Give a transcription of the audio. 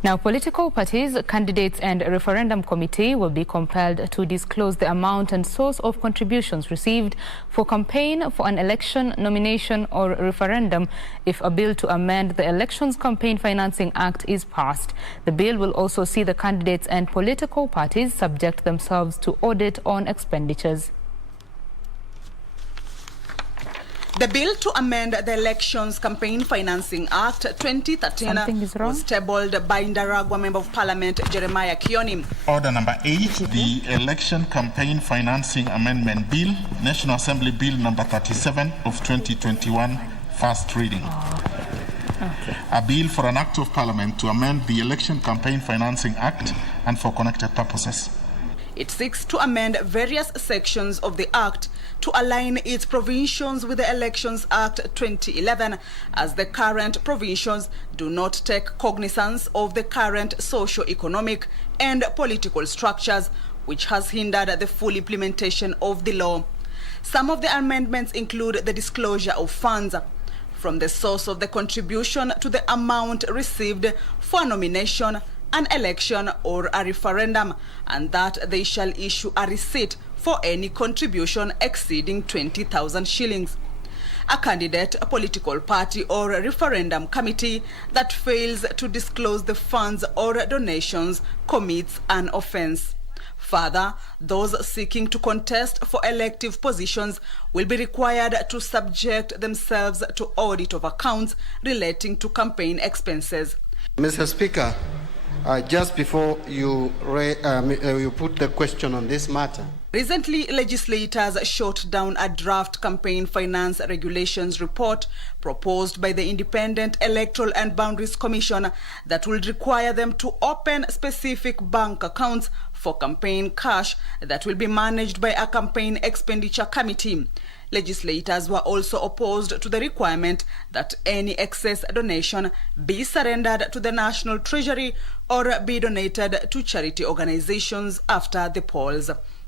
Now, political parties, candidates and a referendum committee will be compelled to disclose the amount and source of contributions received for campaign for an election, nomination or referendum if a bill to amend the Elections Campaign Financing Act is passed. The bill will also see the candidates and political parties subject themselves to audit on expenditures. The bill to amend the Elections Campaign Financing Act 2013 was tabled by Ndaragwa Member of Parliament Jeremiah Kioni. Order number 8, the Election Campaign Financing Amendment Bill, National Assembly Bill number 37 of 2021, first reading. A bill for an Act of Parliament to amend the Election Campaign Financing Act and for connected purposes. It seeks to amend various sections of the Act to align its provisions with the Elections Act 2011, as the current provisions do not take cognizance of the current socio-economic and political structures, which has hindered the full implementation of the law. Some of the amendments include the disclosure of funds, from the source of the contribution to the amount received for a nomination, an election or a referendum, and that they shall issue a receipt for any contribution exceeding 20,000 shillings. A candidate, a political party or a referendum committee that fails to disclose the funds or donations commits an offence. Further, those seeking to contest for elective positions will be required to subject themselves to audit of accounts relating to campaign expenses. Mr. Speaker, just before you put the question on this matter. Recently, legislators shot down a draft campaign finance regulations report proposed by the Independent Electoral and Boundaries Commission that will require them to open specific bank accounts for campaign cash that will be managed by a campaign expenditure committee. Legislators were also opposed to the requirement that any excess donation be surrendered to the National Treasury or be donated to charity organizations after the polls.